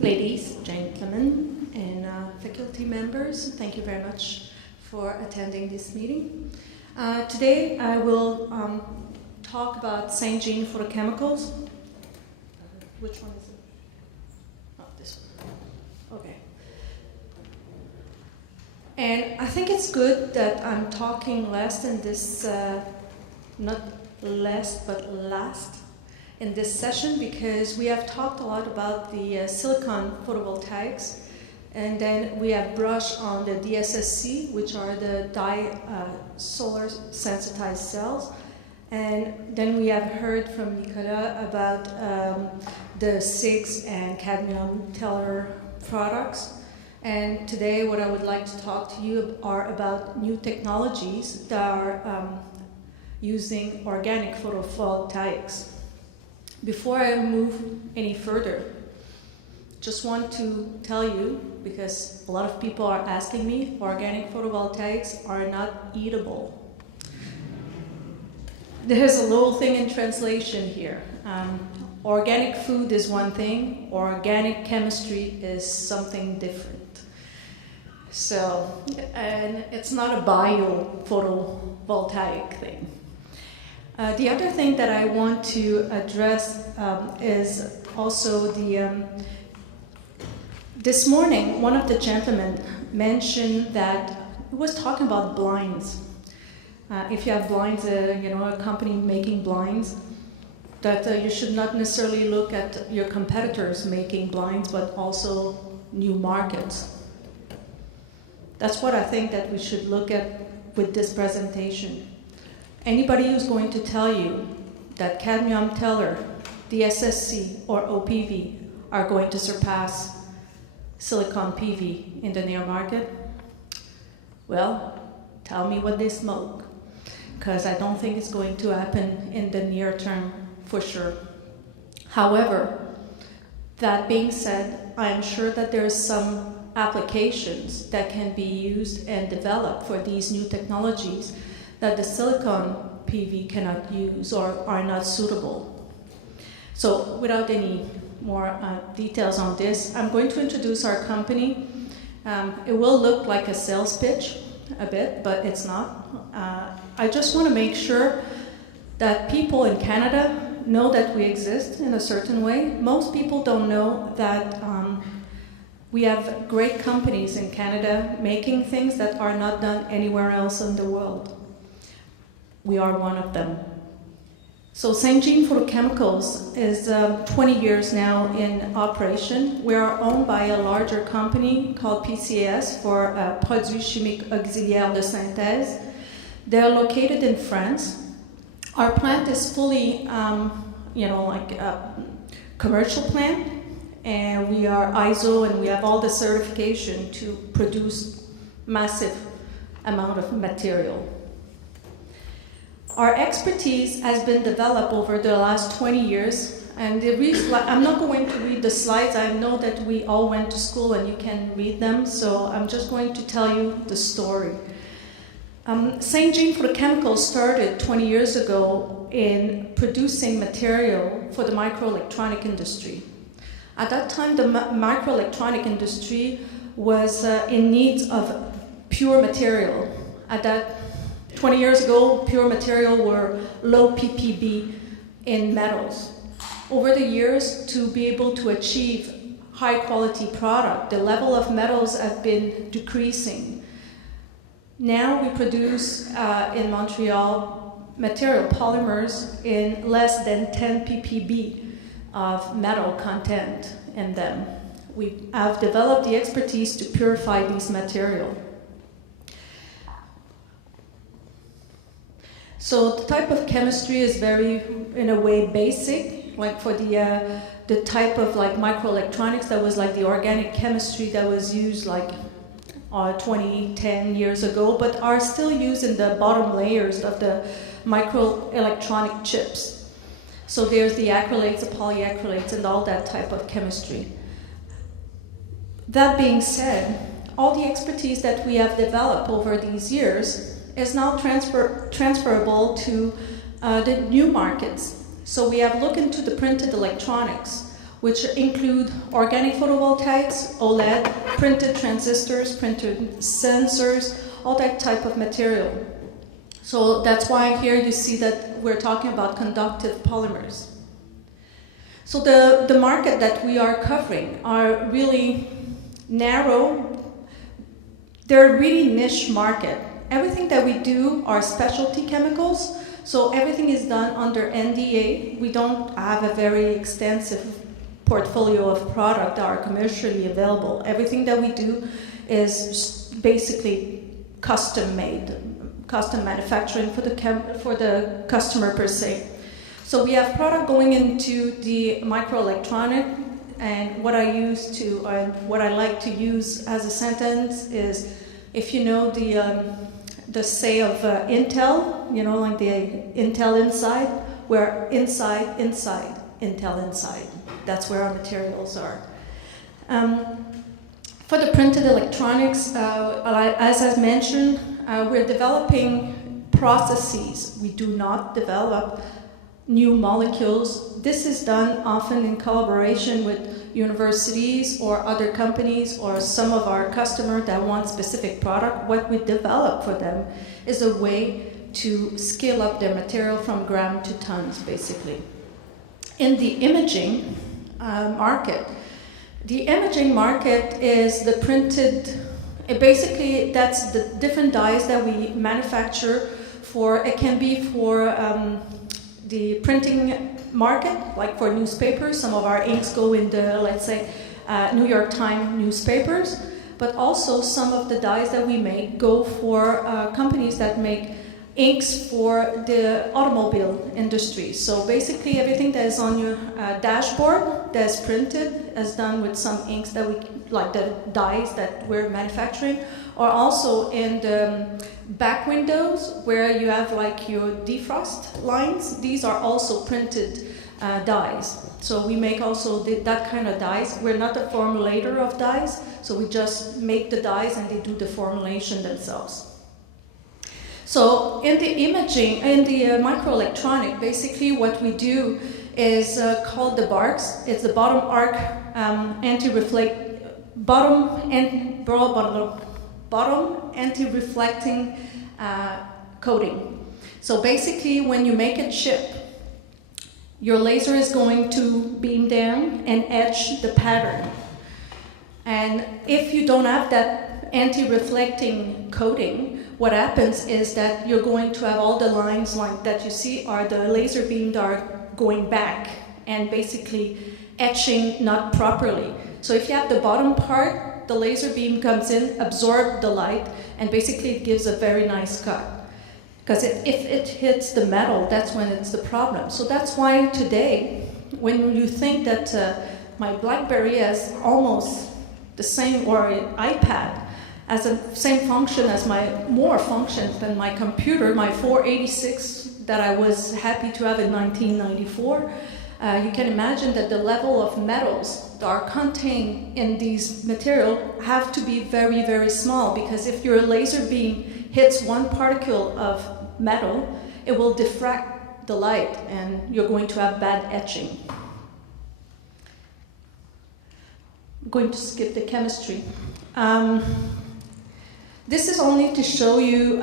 Ladies, gentlemen, and faculty members, thank you very much for attending this meeting. Today I will talk about Saint-Jean photochemicals. Which one is it? Oh, this one. Okay. And I think it's good that I'm talking last in this, not last, but last in this session, because we have talked a lot about the silicon photovoltaics, and then we have brushed on the DSSC, which are the solar sensitized cells, and then we have heard from Nicolas about the SIGs and cadmium teller products. And today what I would like to talk to you are about new technologies that are using organic photovoltaics. Before I move any further, just want to tell you, because a lot of people are asking me, organic photovoltaics are not eatable. There's a little thing in translation here. Organic food is one thing, organic chemistry is something different. So, and it's not a bio photovoltaic thing. The other thing that I want to address is also this morning, one of the gentlemen mentioned that he was talking about blinds. If you have blinds, a company making blinds, that you should not necessarily look at your competitors making blinds, but also new markets. That's what I think that we should look at with this presentation. Anybody who's going to tell you that cadmium teller, DSSC, or OPV are going to surpass silicon PV in the near market, well, tell me what they smoke, because I don't think it's going to happen in the near term for sure. However, that being said, I am sure that there are some applications that can be used and developed for these new technologies that the silicon PV cannot use or are not suitable. So without any more details on this, I'm going to introduce our company. It will look like a sales pitch a bit, but it's not. I just want to make sure that people in Canada know that we exist in a certain way. Most people don't know that we have great companies in Canada making things that are not done anywhere else in the world. We are one of them. So Saint-Jean Photochemicals is 20 years now in operation. We are owned by a larger company called PCAS for Produits Chimiques Auxiliaires de Synthèse. They're located in France. Our plant is fully, like a commercial plant, and we are ISO and we have all the certification to produce massive amount of material. Our expertise has been developed over the last 20 years, and I'm not going to read the slides. I know that we all went to school and you can read them, so I'm just going to tell you the story. Saint-Jean Photochemicals started 20 years ago in producing material for the microelectronic industry. At that time, the microelectronic industry was in need of pure material. At that 20 years ago, pure material were low ppb in metals. Over the years, to be able to achieve high quality product, the level of metals have been decreasing. Now we produce in Montreal material polymers in less than 10 ppb of metal content in them. We have developed the expertise to purify these material. So the type of chemistry is very, in a way, basic. Like for the type of like microelectronics, that was like the organic chemistry that was used like 10 years ago, but are still used in the bottom layers of the microelectronic chips. So there's the acrylates, the polyacrylates, and all that type of chemistry. That being said, all the expertise that we have developed over these years is now transferable to the new markets. So we have looked into the printed electronics, which include organic photovoltaics, OLED, printed transistors, printed sensors, all that type of material. So that's why here you see that we're talking about conductive polymers. So the market that we are covering are really narrow. They're a really niche market. Everything that we do are specialty chemicals, so everything is done under NDA. We don't have a very extensive portfolio of product that are commercially available. Everything that we do is basically custom made, custom manufacturing for the customer per se. So we have product going into the microelectronic, and what I like to use as a sentence is, if you know the say of Intel, you know, like the Intel inside, where inside, Intel inside. That's where our materials are. For the printed electronics, as I've mentioned, we're developing processes. We do not develop new molecules. This is done often in collaboration with universities or other companies or some of our customers that want specific product. What we develop for them is a way to scale up their material from gram to tons, basically. In the imaging market, the imaging market is the printed, basically that's the different dyes that we manufacture for. It can be for the printing market, like for newspapers. Some of our inks go in the, let's say, New York Times newspapers, but also some of the dyes that we make go for companies that make inks for the automobile industry. So basically everything that is on your dashboard that's printed is done with some inks that we, like the dyes that we're manufacturing, or also in the back windows where you have like your defrost lines. These are also printed dyes. So we make also that kind of dyes. We're not a formulator of dyes, so we just make the dyes and they do the formulation themselves. So in the imaging, in the microelectronic, basically what we do is called the BARCs. It's the bottom arc bottom anti-reflecting coating. So basically when you make a chip, your laser is going to beam down and etch the pattern. And if you don't have that anti-reflecting coating, what happens is that you're going to have all the lines like that you see are the laser beam that are going back and basically etching not properly. So if you have the bottom part, the laser beam comes in, absorbs the light, and basically it gives a very nice cut. Because if it hits the metal, that's when it's the problem. So that's why today, when you think that my BlackBerry has almost the same, or an iPad, has the same function as more functions than my computer, my 486 that I was happy to have in 1994, you can imagine that the level of metals that are contained in these materials have to be very, very small, because if your laser beam hits one particle of metal, it will diffract the light and you're going to have bad etching. I'm going to skip the chemistry. This is only to show you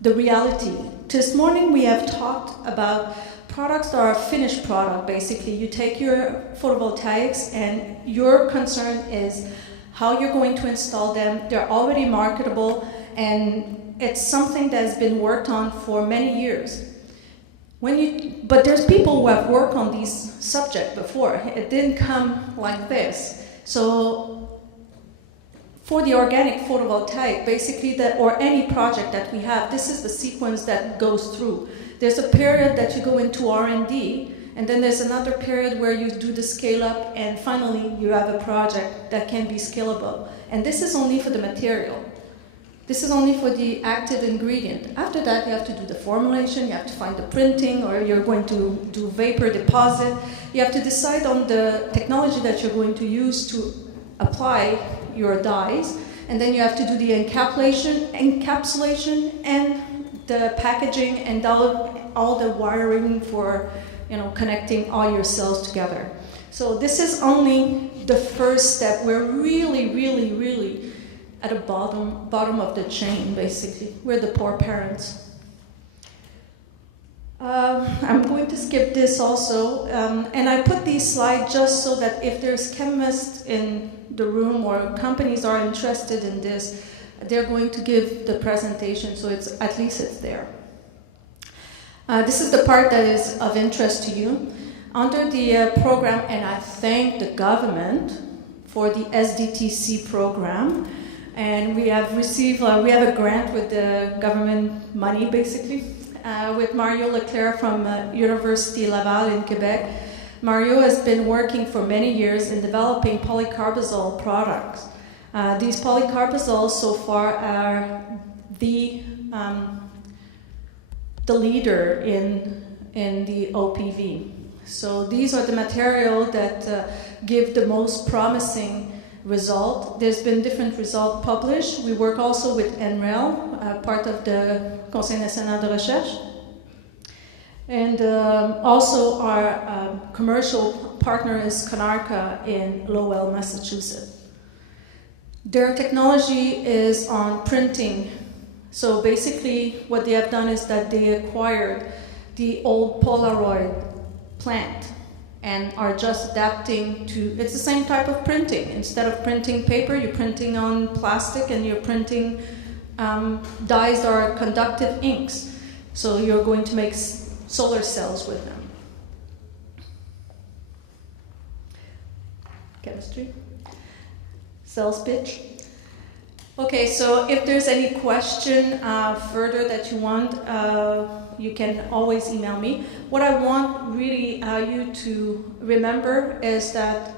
the reality. This morning we have talked about products that are a finished product. Basically, you take your photovoltaics and your concern is how you're going to install them. They're already marketable and it's something that has been worked on for many years. But there's people who have worked on these subjects before. It didn't come like this. So for the organic photovoltaic, basically, or any project that we have, this is the sequence that goes through. There's a period that you go into R&D, and then there's another period where you do the scale up, and finally you have a project that can be scalable. And this is only for the material. This is only for the active ingredient. After that, you have to do the formulation, you have to find the printing, or you're going to do vapor deposit. You have to decide on the technology that you're going to use to apply your dyes, and then you have to do the encapsulation and the packaging and all the wiring for connecting all your cells together. So this is only the first step. We're really, really, really at the bottom of the chain, basically. We're the poor parents. I'm going to skip this also, and I put these slides just so that if there's chemists in the room or companies are interested in this, they're going to give the presentation, so at least it's there. This is the part that is of interest to you. Under the program, and I thank the government for the SDTC program, and we have received, we have a grant with the government money, basically, with Mario Leclerc from University Laval in Quebec. Mario has been working for many years in developing polycarbazole products. These polycarbazoles so far are the leader in the OPV. So these are the materials that give the most promising result. There's been different results published. We work also with NREL, part of the Conseil National de Recherche. And also our commercial partner is Konarka in Lowell, Massachusetts. Their technology is on printing. So basically what they have done is that they acquired the old Polaroid plant and are just adapting to, it's the same type of printing. Instead of printing paper, you're printing on plastic and you're printing dyes that are conductive inks. So you're going to make solar cells with them. Chemistry. Sales pitch. Okay, so if there's any question further that you want, you can always email me. What I want really you to remember is that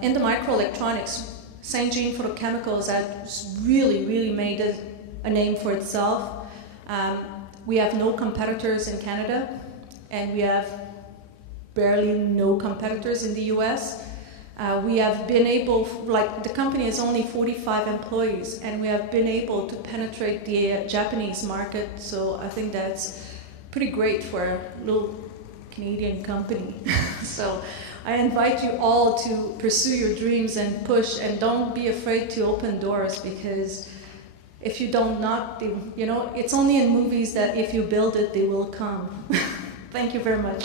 in the microelectronics, St. Jean Photochemicals has really, really made a name for itself. We have no competitors in Canada, and we have barely no competitors in the US. We have been able, like the company has only 45 employees, and we have been able to penetrate the Japanese market, so I think that's pretty great for a little Canadian company. So I invite you all to pursue your dreams and push, and don't be afraid to open doors, because if you don't knock, you know, it's only in movies that if you build it, they will come. Thank you very much.